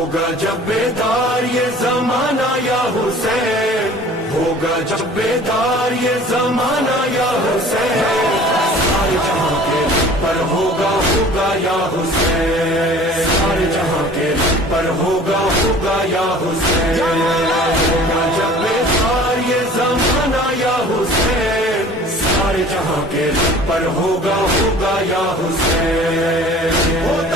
होगा जब बेदार ये जमाना या हुसैन, होगा जब बेदार ये जमाना या हुसैन, सारे जहां के पर होगा होगा या हुसैन, सारे जहां के पर होगा होगा या हुसैन, होगा जब बेदार ये जमाना या हुसैन, सारे जहां के पर होगा होगा या हुसैन।